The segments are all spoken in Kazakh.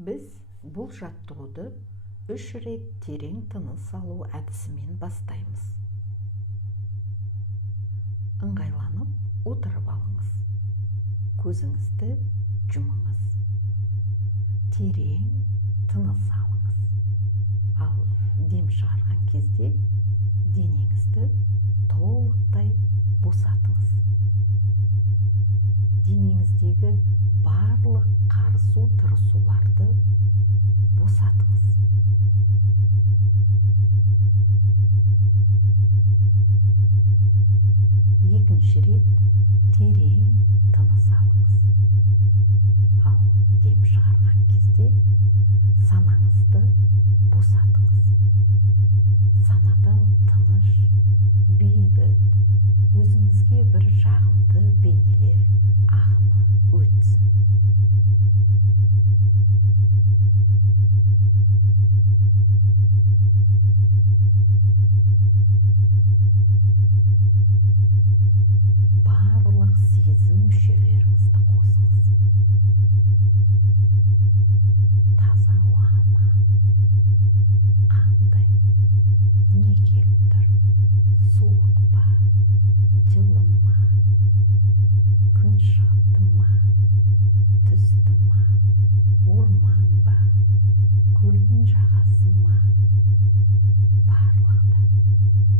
Біз бұл жаттығуды 3 рет терең тыныс алу әдісімен бастаймыз. Ыңғайланып отырып алыңыз. Көзіңізді жұмыңыз. Терең тыныс алыңыз. Ал дем шығарған кезде денеңізді толықтай босатыңыз. Денеңіздегі барлық қарысу-тырысуларды босатыңыз. Екінші рет терең тыныс алыңыз. Ал дем шығарған кезде санаңызды босатыңыз. Санадан тыныш, бейбіт, өзіңізге бір жағымды бейнелер ағыны өтсін. Барлық сезім мүшелеріңізді қосыңыз. Таза ауа ма? Қандай? Не келіп тұр? Суық па? Жылы ма? Күн шығыпты ма? Түсті ма? Орман ба? Көлдің жағасы ма? Барлығы да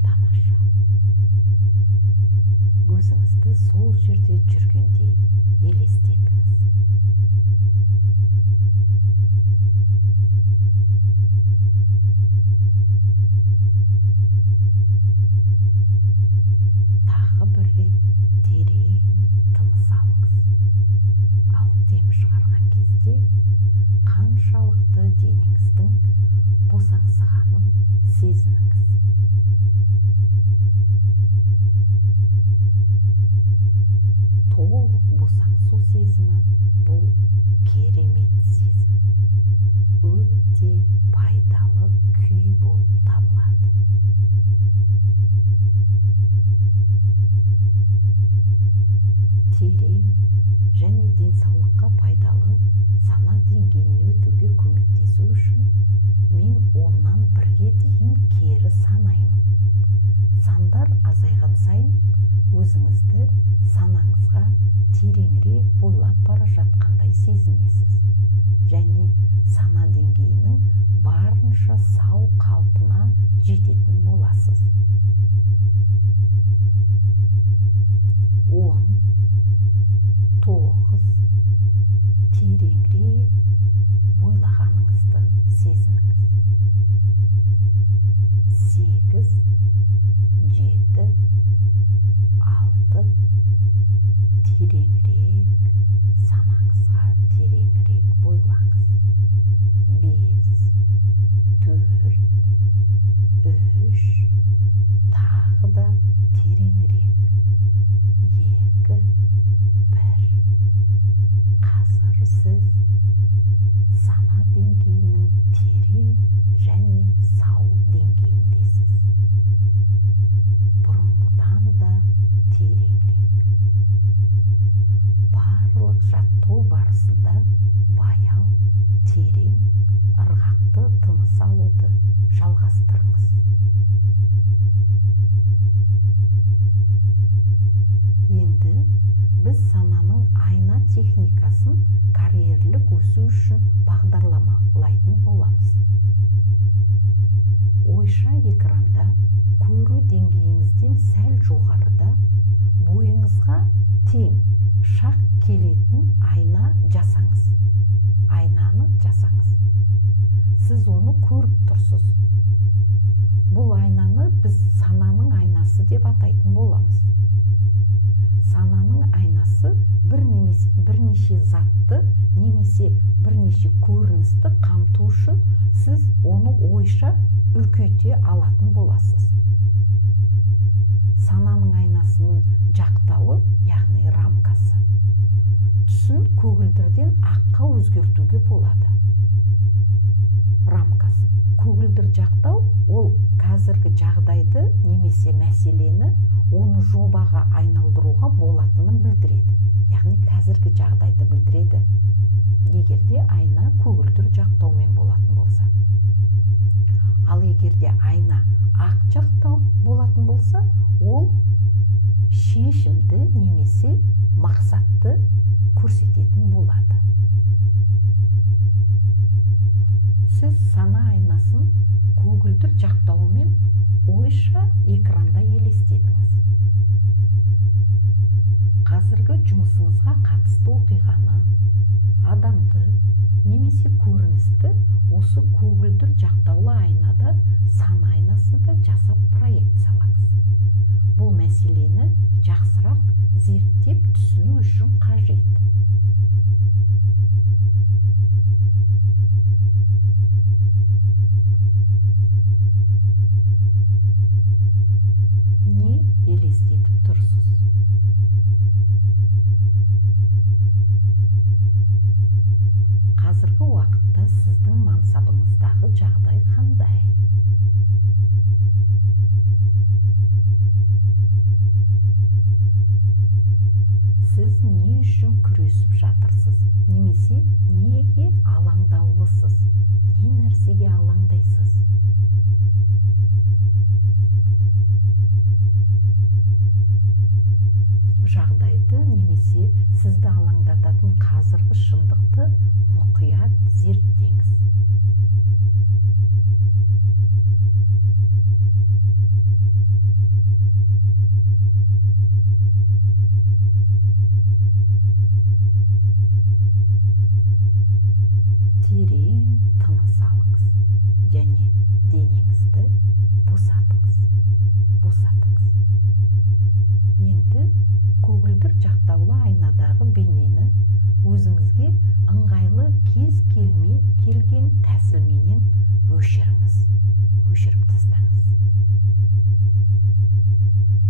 тамаша. Өзіңізді сол жерде жүргендей елестетіңіз. Тағы бір рет терең тыныс алыңыз. Ал дем шығарған кезде қаншалықты денеңіздің босаңсығанын сезініңіз. Толық босаңсу сезімі бұл керемет сезім. Өте пайдалы күй болып табылады. Терең және денсаулыққа пайдалы сана деңгейіне өтуге көмектесу үшін мен 10-нан 1-ге дейін кері санаймын. Сандар азайған сайын өзіңізді санаңызға тереңірек бойлап бара жатқандай сезінесіз және сана деңгейінің барынша сау қалпына жететін боласыз. 10, 9, тереңірек бойлағаныңызды сезініңіз. 8, 7, 6, тереңірек, санаңызға тереңірек бойлаңыз. 5, 4, 3, тағы да тереңірек. 2, 1. Қазір сіз сана деңгейінің терең және сау деңгейіндесіз. Бұрынғыдан да тереңірек. Барлық жаттығу барысында баяу, терең, ырғақты тыныс алуды жалғастырыңыз. Енді біз сананың айна техникасын карьерлік өсу үшін бағдарламалайтын боламыз. Ойша экранда көру деңгейіңізден сәл жоғарыда бойыңызға тең шақ келетін айна жасаңыз. Айнаны жасаңыз. Сіз оны көріп тұрсыз. Бұл айнаны біз сананың айнасы деп атайтын боламыз. Сананың айнасы бірнеше затты немесе бірнеше көріністі қамту үшін сіз оны ойша үлкейте алатын боласыз. Сананың айнасының жақтауы, яғни рамкасы, түсін көгілдірден аққа өзгертуге болады. Рамкасы аласың. Көгілдір жақтау ол қазіргі жағдайды немесе мәселені оны жобаға айналдыруға болатынын білдіреді. Яғни қазіргі жағдайды білдіреді. Егерде айна көгілдір жақтаумен болатын болса. Ал егерде айна ақ жақтау болатын болса, ол шешімді немесе мақсатты көрсететін болады. Сіз сана айнасын көгілдір жақтауымен ойша экранда елестетіңіз. Қазіргі жұмысыңызға қатысты оқиғаны, адамды немесе көріністі осы көгілдір жақтаулы айнада сана айнасында жасап проекциялаңыз. Бұл мәселені жақсырақ зерттеп түсіну үшін қажет. Не елестетіп тұрсыз? Қазіргі уақытта сіздің мансабыңыздағы жағдай қандай? Сіз не үшін күресіп жатырсыз? Немесе неге алаңдаулысыз? Не нәрсеге алаңдайсыз? Жағдайды немесе сізді алаңдататын қазіргі шындықты мұқият зерттеңіз. Терең тыныс алыңыз және денеңізді босатыңыз. Енді көгілдір жақтаулы айнадағы бейнені өзіңізге ыңғайлы кез келген тәсілменен өшіріп тастаңыз.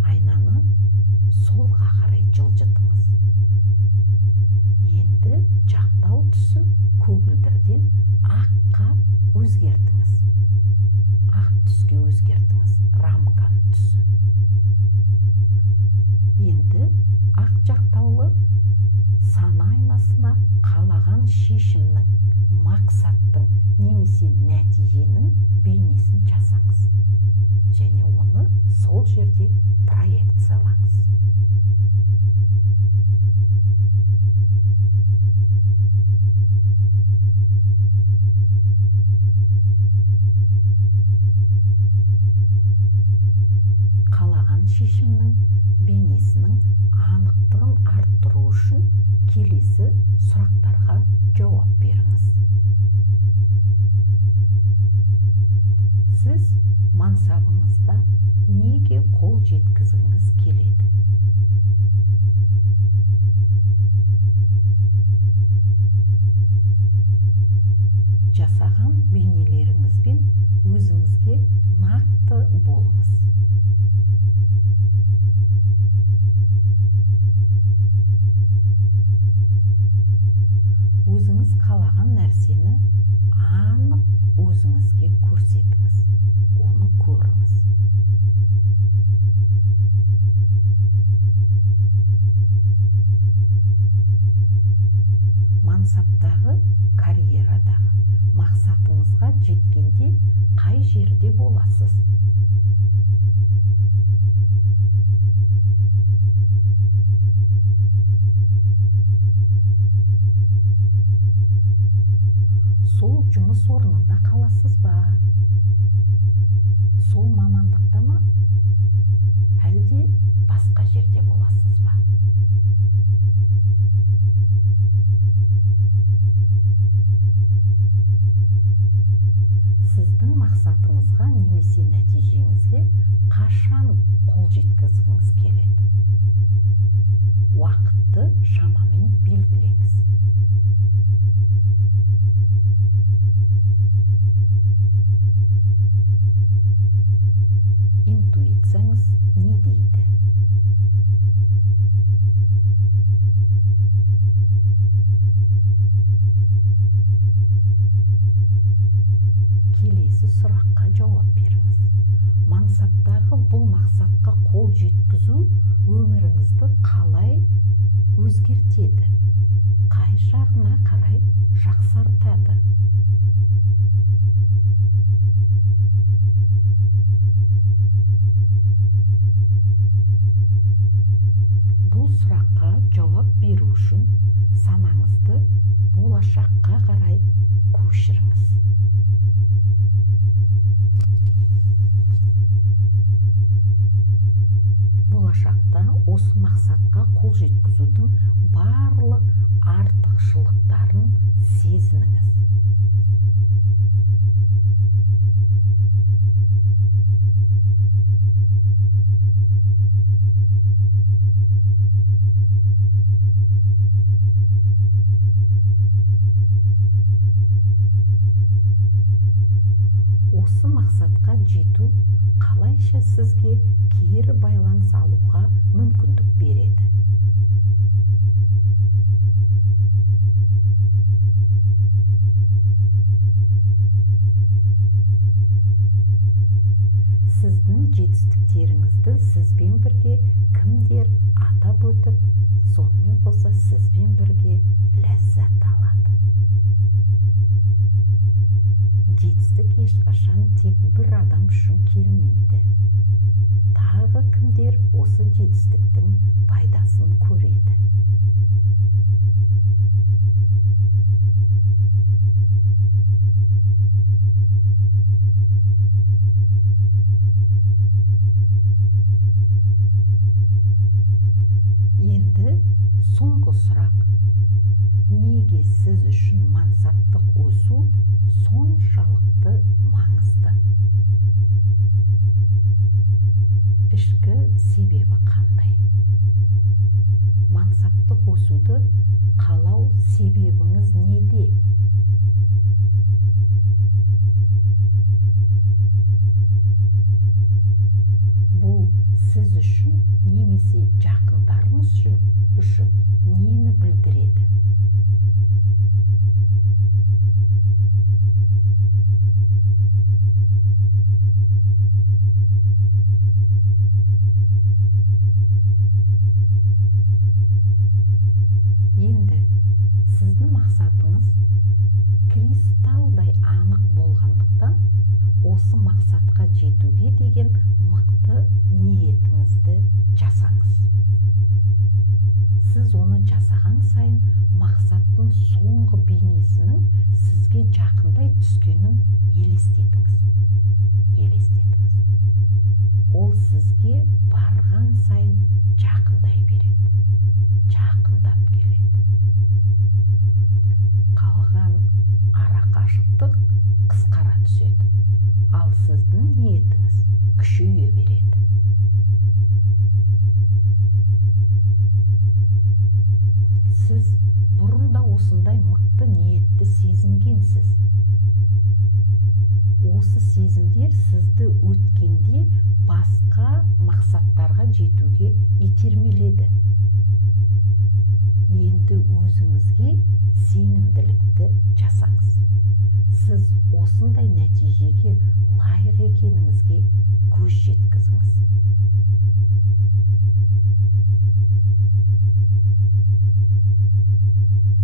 Айнаны солға қарай жылжытыңыз. Енді жақтау түсін көгілдірден аққа өзгертіңіз. Ақ түске өзгертіңіз рамканың түсін. Енді ақ жақтаулы сана айнасына қалаған шешімнің, мақсаттың немесе нәтиженің бейнесін жасаңыз. Және оны сол жерде проекциялаңыз. Қалаған шешімнің бейнесінің анықтығын арттыру үшін келесі сұрақтарға жауап беріңіз. Сіз мансабыңызда неге қол жеткізгіңіз келеді? Жасаған бейнелеріңізбен өзіңізге нақты болыңыз. Өзіңіз қалаған нәрсені анық өзіңізге көрсетіңіз. Оны көріңіз. Мансаптағы, карьерадағы мақсатыңызға жеткенде қай жерде боласыз? Сол жұмыс орнында қаласыз ба? Сол мамандықта ма? Әлде басқа жерде боласыз ба? Сіздің мақсатыңызға немесе нәтижеңізге қашан қол жеткізгіңіз келеді? Уақытты шамамен белгілеңіз. Интуицияңыз не дейді? Келесі келесі сұраққа жауап беріңіз. Мансаптағы бұл мақсатқа қол жеткізу өміріңізді қалай өзгертеді? Қай жағына қарай жақсартады? Бұл сұраққа жауап беру үшін санаңызды болашаққа қарай көшіріңіз. Болашақта осы мақсатқа қол жеткізудің барлық артықшылықтарын сезініңіз. Осы мақсатқа жету қалайша сізге кері байланыс алуға мүмкіндік береді? Сіздің жетістіктеріңізді сізбен бірге кімдер атап өтіп, сонымен қоса сізбен бірге ләззат алады. Жетістік ешқашан тек бір адам үшін келмейді. Тағы кімдер осы жетістіктің пайдасын көреді? Енді соңғы сұрақ. Неге сіз үшін мансаптық өсу соншалықты маңызды? Ішкі себебі қандай? Мансаптық өсуді қалау себебіңіз неде? Бұл сіз үшін немесе жақындарыңыз үшін нені білдіреді? Енді сіздің мақсатыңыз кристалдай анық болғандықтан, осы мақсатқа жетуге деген мықты ниетіңізді жасаңыз. Сіз оны жасаған сайын мақсаттың соңғы бейнесінің сізге жақындай түскенін елестетіңіз. Ол сізге барған сайын жақындай береді, жақындап келеді. Қалған арақашықтық қысқара түседі, ал сіздің ниетіңіз күшейе береді. Сіз бұрында осындай мықты ниетті сезінгенсіз. Осы сезімдер сізді өткенде басқа мақсаттарға жетуге итермеледі. Енді өзіңізге сенімділікті жасаңыз. Сіз осындай нәтижеге лайық екеніңізге көз жеткізіңіз.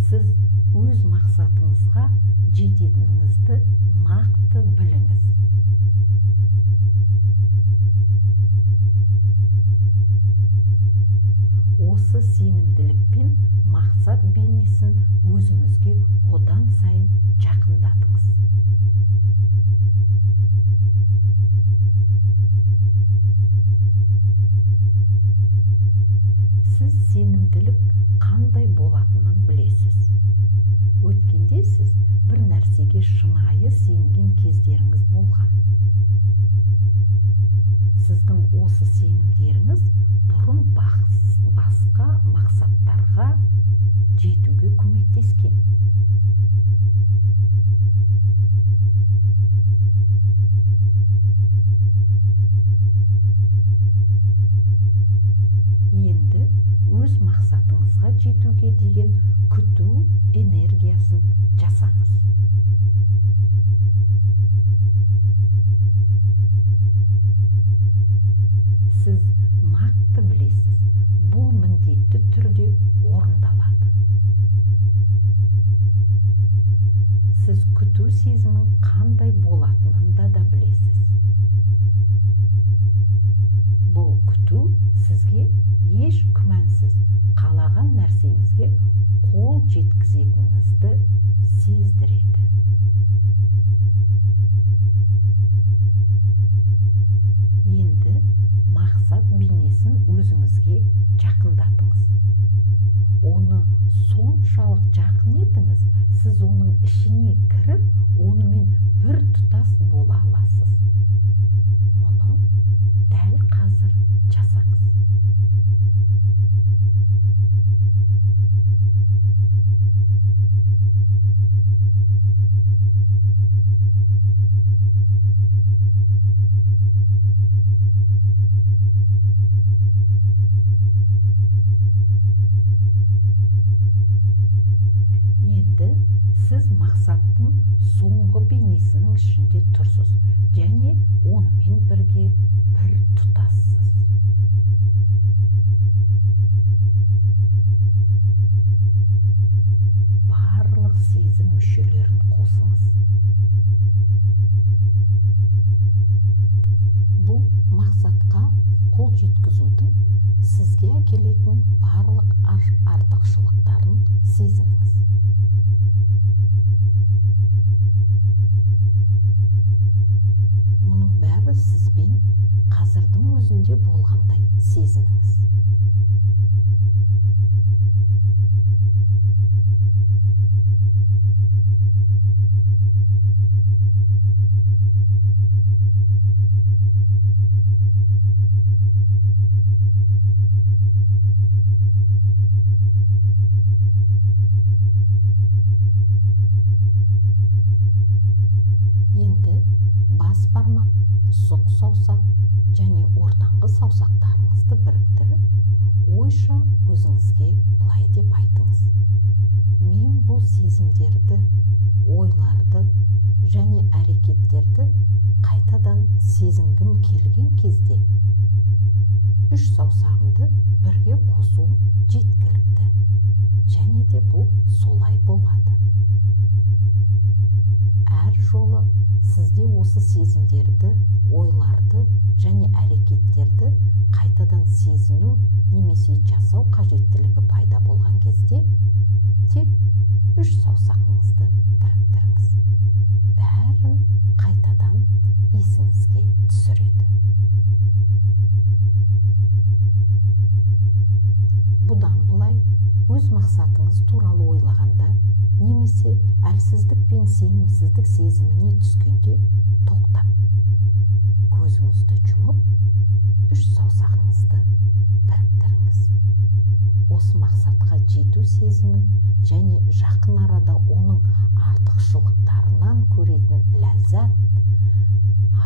Сіз өз мақсатыңызға жететініңізді нақты біліңіз. Осы сенімділікпен мақсат бейнесін өзіңізге одан сайын жақындатыңыз. Сіз сенімділік қандай болатынын білесіз. Өткенде сіз бір нәрсеге шынайы сенген кездеріңіз болған. Сіздің осы сенімдеріңіз бұрын басқа мақсаттарға жетуге көмектескен. Енді өз мақсатыңызға жетуге деген күту энергиясын жасаңыз. күтүү сезімін қандай болатынын да білесіз. Бұл күтүү сізге еш күмәнсіз қалаған нәрсеңізге қол жеткізетініңізді сездіреді. Енді мақсат бейнесін өзіңізге жақындатыңыз. Оны соншалық жақын етіңіз, сіз оның ішіне кіріп, онымен бір тұтас бола аласыз. Мұны дәл қазір жасаңыз. Енді сіз мақсаттың соңғы бейнесінің ішінде тұрсыз және онымен бірге бір тұтассыз. Барлық сезім мүшелерін қосыңыз. Бұл мақсатқа қол жеткізудің сізге әкелетін барлық артықшылықтарын сезініңіз. Мұның бәрі сізбен қазірдің өзінде болғандай сезініңіз. Енді бас бармақ, сұқ саусақ және ортаңғы саусақтарыңызды біріктіріп, ойша өзіңізге былай деп айтыңыз. Мен бұл сезімдерді, ойларды және әрекеттерді қайтадан сезінгім келген кезде, үш саусағымды бірге қосу жеткілікті. Және де бұл солай болады. Әр жолы сізде осы сезімдерді, ойларды және әрекеттерді қайтадан сезіну немесе жасау қажеттілігі пайда болған кезде, тек үш саусағыңызды біріктіріңіз. Бәрін қайтадан есіңізге түсіреді. Бұдан былай өз мақсатыңыз туралы ойлағанда, немесе әлсіздік пен сенімсіздік сезіміне түскенде тоқтап, көзіңізді жұмып, үш саусағыңызды біріктіріңіз. Осы мақсатқа жету сезімін және жақын арада оның артықшылықтарынан көретін ләззат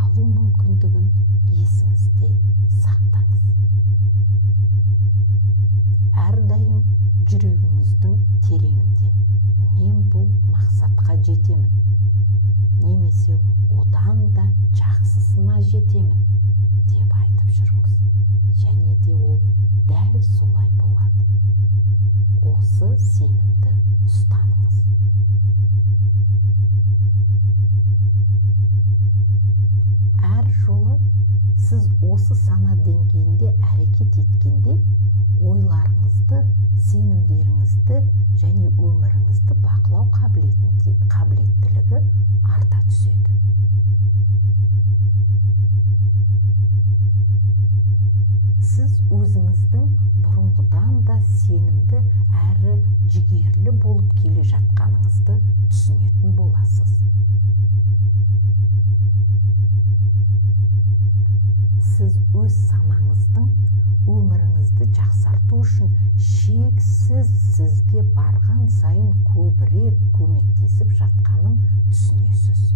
алу мүмкіндігін есіңізде сақтаңыз. Әрдайым жүрегіңіздің тереңінде мен бұл мақсатқа жетемін, немесе одан да жақсысына жетемін деп айтып жүріңіз. Және де ол дәл солай болады. Осы сенімді ұстаныңыз. Әр жолы сіз осы сана деңгейінде әрекет еткенде, ойларыңызды, сенімдеріңізді және өміріңізді бақылау қабілеттілігі арта түседі. Сіз өзіңіздің бұрынғыдан да сенімді әрі жігерлі болып келе жатқаныңызды түсінетін боласыз. Сіз өз санаңыздың өміріңізді жақсарту үшін шексіз сізге барған сайын көбірек көмектесіп жатқанын түсінесіз.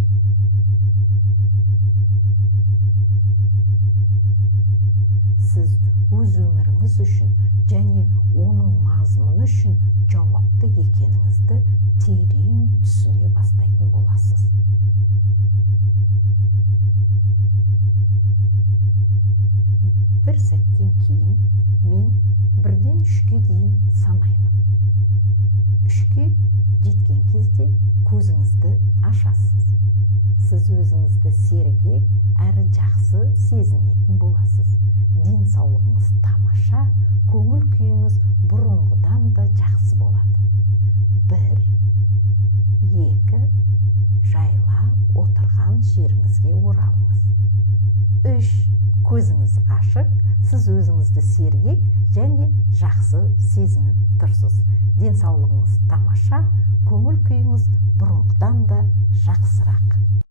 Сіз өз өміріңіз үшін және оның мазмұны үшін жауапты екеніңізді терең түсіне бастайтын боласыз. Бір сәттен кейін мен 1-3-ке дейін санаймын. 3-ке жеткен кезде көзіңізді ашасыз. Сіз өзіңізді сергек әрі жақсы сезінетін боласыз. Денсаулығыңыз тамаша, көңіл күйіңіз бұрынғыдан да жақсы болады. 1, 2, жайлап отырған жеріңізге оралыңыз. 3, көзіңіз ашық, сіз өзіңізді сергек және жақсы сезініп тұрсыз. Денсаулығыңыз тамаша, көңіл күйіңіз бұрынғыдан да жақсырақ.